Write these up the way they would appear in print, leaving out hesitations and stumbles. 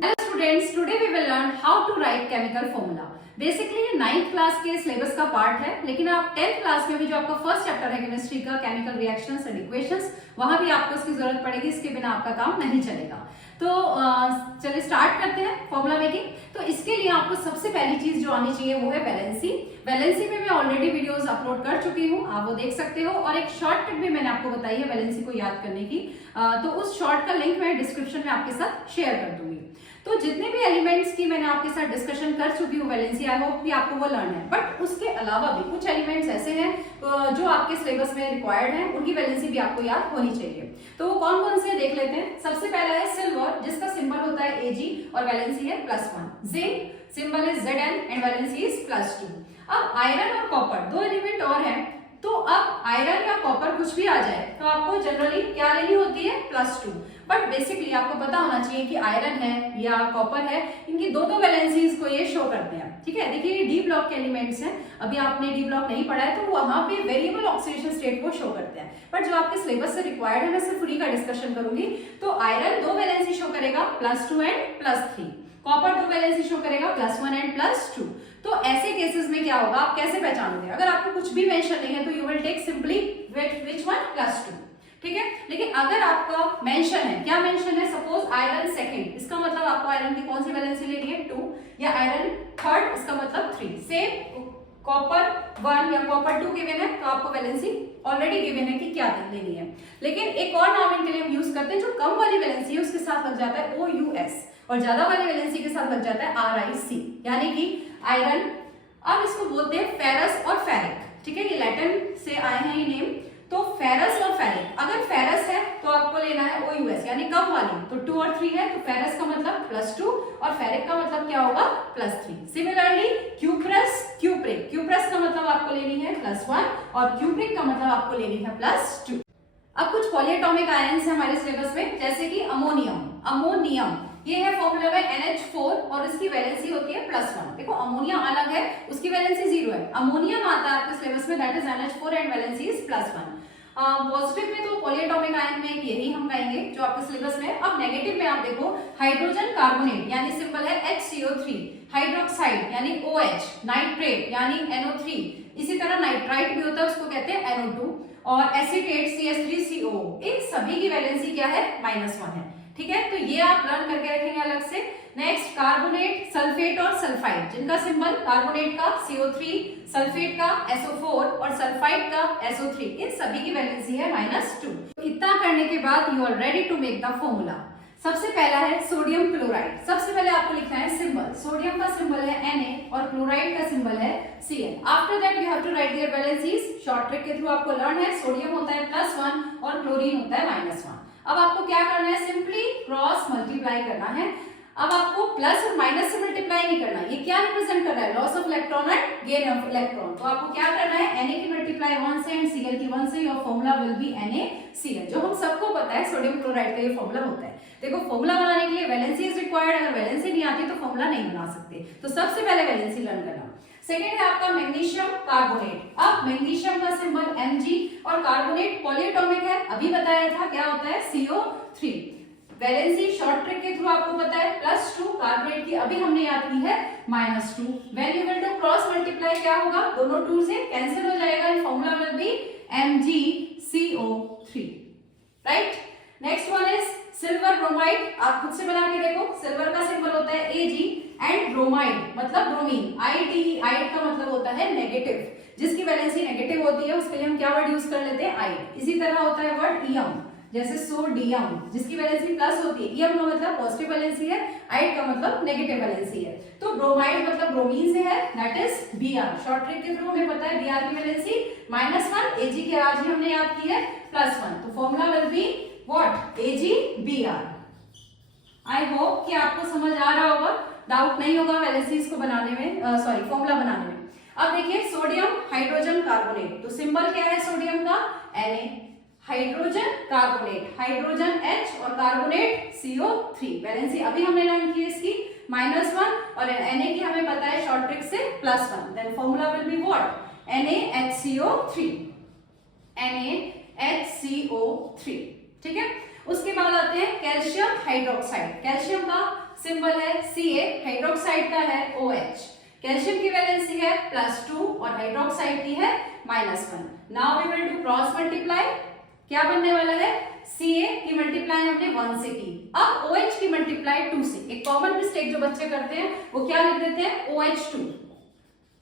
Hello students, today we will learn how to write chemical formula. Basically ये 9th class के syllabus का part है, लेकिन आप 10th क्लास में भी जो आपका फर्स्ट चैप्टर है केमिस्ट्री का केमिकल रिएक्शंस एंड इक्वेशंस, वहां भी आपको इसकी जरूरत पड़ेगी, इसके बिना आपका काम नहीं चलेगा। तो चलिए स्टार्ट करते हैं फॉर्मूला मेकिंग। तो इसके लिए आपको सबसे पहली चीज जो आनी चाहिए वो है वैलेंसी। वैलेंसी में मैं ऑलरेडी वीडियोस अपलोड कर चुकी हूँ, आप वो देख सकते हो, और एक शॉर्टकट भी मैंने आपको बताई है वैलेंसी को याद करने की। तो उस शॉर्ट का लिंक मैं डिस्क्रिप्शन में आपके साथ शेयर कर दूंगी। तो जितने भी एलिमेंट्स की मैंने आपके साथ डिस्कशन कर चुकी हूँ वैलेंसी, आई होप कि आपको वो लर्न है। बट उसके अलावा भी कुछ एलिमेंट्स ऐसे हैं जो आपके सिलेबस में रिक्वायर्ड हैं, उनकी वैलेंसी भी आपको याद होनी चाहिए। तो वो कौन कौन से देख लेते हैं। सबसे पहला है सिल्वर, जिसका सिंबल होता है Ag और वैलेंसी है +1। जिंक सिंबल है Zn एंड वैलेंसी इज +2। अब आयरन और कॉपर दो एलिमेंट और हैं। तो अब आयरन या कॉपर कुछ भी आ जाए तो आपको जनरली क्या लेनी होती है, +2। बट बेसिकली आपको पता होना चाहिए कि आयरन है या कॉपर है, इनकी दो वैलेंसीज को ये शो करते हैं। ठीक है, देखिए ये डी ब्लॉक के एलिमेंट्स हैं। अभी आपने डी ब्लॉक नहीं पढ़ा है तो वहां पे वेरिएबल ऑक्सीडेशन स्टेट को शो करते हैं। बट जो आपके सिलेबस से रिक्वायर्ड है, मैं सिर्फ उन्हीं का डिस्कशन करूंगी। तो आयरन दो वैलेंसी शो करेगा, +2 एंड +3। कॉपर दो वैलेंसी शो करेगा, +1 एंड +2। तो ऐसे केसेस में क्या होगा, आप कैसे पहचानोगे? अगर आपको कुछ भी मेंशन नहीं है तो you will take simply which one, +2। ठीक है, लेकिन अगर आपका मेंशन है, क्या मेंशन है, सपोज आयरन सेकंड, इसका मतलब आपको आयरन की कौन सी वैलेंसी लेनी है, 2, या आयरन थर्ड, इसका मतलब 3। सेम कॉपर 1 या कॉपर 2 गिवन है तो आपको वैलेंसी ऑलरेडी गिवन है कि क्या लेनी है। लेकिन एक और नाम इनके लिए हम यूज करते हैं, जो कम वाली वैलेंसी है उसके साथ लग जाता है OUS, और ज्यादा वाली वैलेंसी के साथ लग जाता है RIC, यानी कि आयरन। अब इसको बोलते हैं फेरस और फेरिक। ठीक है, ये लैटिन से आए हैं ये नेम। तो फेरस और फेरिक, अगर फेरस है तो आपको लेना है OUS, यानी कम वाली। तो 2 और 3 है तो फेरस का मतलब +2 और फेरिक का मतलब क्या होगा, +3। सिमिलरली क्यूप्रस, क्यूप्रस का मतलब आपको लेनी है +1 और क्यूप्रिक का मतलब आपको लेनी है +2। अब कुछ पॉलीएटॉमिक आयन्स हैं हमारे सिलेबस में, जैसे कि अमोनियम, ये है फॉर्मूला में NH4 और इसकी वैलेंसी होती है +1। देखो अमोनिया अलग है, उसकी वैलेंसी 0 है। अमोनियम आता है आपके सिलेबस में, that is NH4 and valency is +1। Positive में तो पॉलीएटॉमिक आयन में यही हम कहेंगे जो आपके सिलेबस में। अब नेगेटिव में आप देखो हाइड्रोजन कार्बोनेट यानी सिंबल है HCO3, हाइड्रोक्साइड यानी OH, नाइट्रेट यानी NO3, इसी तरह नाइट्राइट भी होता है, उसको कहते हैं NO2, और एसीटेट CH3CO, इन सभी की वैलेंसी क्या है, -1 है। ठीक है, तो ये आप लर्न करके रखेंगे अलग से। नेक्स्ट कार्बोनेट, सल्फेट और सल्फाइड, जिनका सिंबल कार्बोनेट का CO3, सल्फेट का SO4 और सल्फाइड का SO3, इन सभी की वैलेंसी है -2। तो इतना करने के बाद you are ready to make the formula. सबसे पहला है सोडियम क्लोराइड। सबसे पहले आपको लिखना है सिंबल, सोडियम का सिंबल है Na और क्लोराइड का सिंबल है Cl। After that you have to write their valencies. Short trick के थ्रू आपको लर्न है, सोडियम होता है +1 और क्लोरीन होता है -1। अब आपको क्या करना है, सिंपली क्रॉस मल्टीप्लाई करना है। अब आपको प्लस और माइनस से मल्टीप्लाई नहीं करना, ये क्या रिप्रेजेंट कर रहा है, loss of electron and gain of electron. तो आपको क्या करना है, Na की मल्टीप्लाई 1 से एंड Cl की 1 से, your formula will B NaCl, जो हम सबको पता है सोडियम क्लोराइड का ये फॉर्मूला होता है। देखो फॉर्मूला बनाने के लिए वैलेंसी इज रिक्वायर्ड, अगर वैलेंसी नहीं आती तो फॉर्मूला नहीं बना सकते। तो सबसे पहले वैलेंसी लर्न करना। सेकेंड है आपका मैग्नीशियम कार्बोनेट। अब मैग्नीशियम का सिंबल Mg और कार्बोनेट पॉलीएटॉमिक है, अभी बताया था क्या होता है, CO3। वैलेंसी शॉर्ट ट्रिक के थ्रू आपको पता है +2, कार्बोनेट की अभी हमने याद की है -2। When you will do cross multiply क्या होगा, दोनों 2 से कैंसिल हो जाएगा and formula will B MgCO3, right. Next one is silver bromide. आप खुद से बना के देखो, सिल्वर का सिंबल होता है Ag एंड ब्रोमाइड मतलब ब्रोमीन, IDE, आइड का मतलब होता है नेगेटिव, जिसकी वैलेंसी नेगेटिव होती है उसके लिए हम क्या वर्ड यूज कर लेते हैं, आइड। इसी तरह होता है वर्ड ईयम, जैसे सोडियम, जिसकी वैलेंसी प्लस होती है। ईयम का मतलब पॉजिटिव वैलेंसी है, आइड का मतलब नेगेटिव वैलेंसी है। तो ब्रोमाइड मतलब ब्रोमीन से है, that is Br। Short trick के थ्रू हमें पता है Br की वैलेंसी -1, Ag की आज ही हमने याद की है +1। तो formula will be what, AgBr। I hope कि आपको समझ आ रहा होगा, डाउट नहीं होगा वैलेंसीज को बनाने में, सॉरी फॉर्मूला बनाने में। अब देखिए सोडियम हाइड्रोजन कार्बोनेट, तो सिंबल क्या है सोडियम का, Na, hydrogen carbonate, hydrogen H और कार्बोनेट CO3। वैलेंसी अभी हमने लर्न की इसकी -1 और Na की हमें पता है शॉर्ट ट्रिक से +1। Then formula will be what, NaHCO3, NaHCO3। ठीक है, उसके बाद आते हैं कैल्शियम हाइड्रोक्साइड। कैल्शियम का सिंबल है Ca, हाइड्रोक्साइड का है OH। कैल्शियम की वैलेंसी है +2 और हाइड्रोक्साइड की है -1। Now we will do cross multiply. क्या बनने वाला है? Ca की मल्टीप्लाई हमने 1 से की, अब OH की मल्टीप्लाई 2 से। एक कॉमन मिस्टेक जो बच्चे करते हैं वो क्या लिख देते हैं OH2,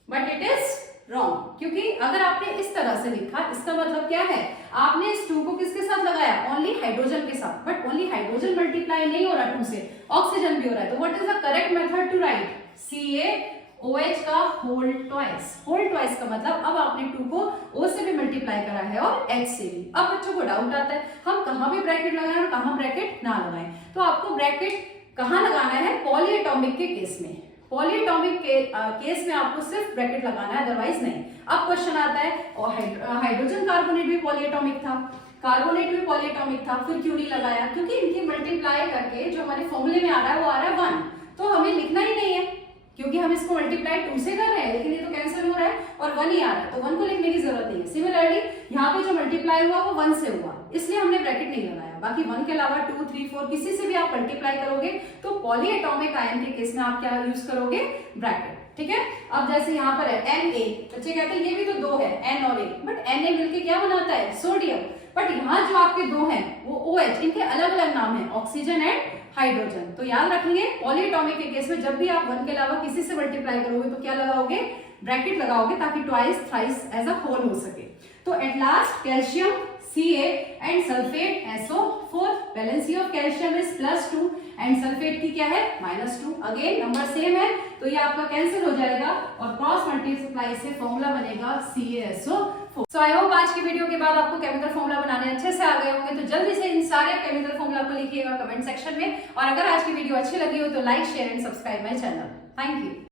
but it is wrong, क्योंकि अगर आपने इस तरह से लिखा इसका मतलब क्या है, आपने इस 2 को किसके साथ लगाया? ओनली हाइड्रोजन के साथ, बट ओनली हाइड्रोजन मल्टीप्लाई नहीं हो रहा 2 से, ऑक्सीजन भी हो रहा है। तो what is the correct method to write? CaOH का होल ट्वाइस। होल ट्वाइस का मतलब अब आपने 2 को O से भी मल्टीप्लाई करा है और H से भी। अब बच्चों को डाउट आता है हम कहाँ भी ब्रैकेट लगाएं और कहाँ ब्रैकेट ना लगाएं। तो आपको ब्रैकेट कहाँ लगाना है? पॉलीएटॉमिक के केस में। पॉलीएटॉमिक के केस में आपको सिर्फ ब्रैकेट लगाना है, अदरवाइज नहीं। अब क्वेश्चन आता है और हाइड्रोजन कार्बोनेट भी पॉलीएटॉमिक था, कार्बोनेट भी पॉलीएटॉमिक था, फिर क्यों नहीं लगाया? क्योंकि इनकी मल्टीप्लाई करके जो हमारे फॉर्मूले में आ रहा है वो आ रहा है 1, तो हमें लिखना ही नहीं है, क्योंकि हम इसको मल्टीप्लाई 2 से कर रहे हैं, लेकिन ये तो कैंसिल हो रहा है और 1 ही आ रहा है, तो 1 को लिखने की जरूरत नहीं है। सिमिलरली यहाँ पे जो मल्टीप्लाई हुआ वो 1 से हुआ, इसलिए हमने ब्रैकेट नहीं लगाया। बाकी 1 के अलावा 2, 3, 4 किसी से भी आप मल्टीप्लाई करोगे तो पॉलीएटॉमिक आयन के केस में आप क्या यूज करोगे? ब्रैकेट। ठीक है। अब जैसे यहाँ पर है Na, बच्चे कहते हैं ये भी तो 2 है N और A, बट Na मिलके क्या बनाता है? सोडियम। बट यहाँ जो आपके 2 हैं वो OH, इनके अलग अलग नाम है, ऑक्सीजन एंड हाइड्रोजन। तो याद रखेंगे पॉलीएटॉमिक के केस में जब भी आप 1 के अलावा किसी से मल्टीप्लाई करोगे तो क्या लगाओगे? ब्रैकेट लगाओगे, ताकि twice thrice as a whole हो सके। तो at last calcium Ca and sulphate SO4, valency of calcium is +2 and sulphate की क्या है? -2। अगेन नंबर सेम है तो ये आपका कैंसिल हो जाएगा और क्रॉस मल्टीप्लाई से फॉर्मूला बनेगा CaSO4। सो आई होप आज की वीडियो के बाद आपको केमिकल फॉर्मूला बनाने अच्छे से आ गए होंगे। तो जल्दी से इन सारे केमिकल फॉर्मूला को लिखिएगा कमेंट सेक्शन में, और अगर आज की वीडियो अच्छी लगी हो तो like, share and subscribe my channel. Thank you.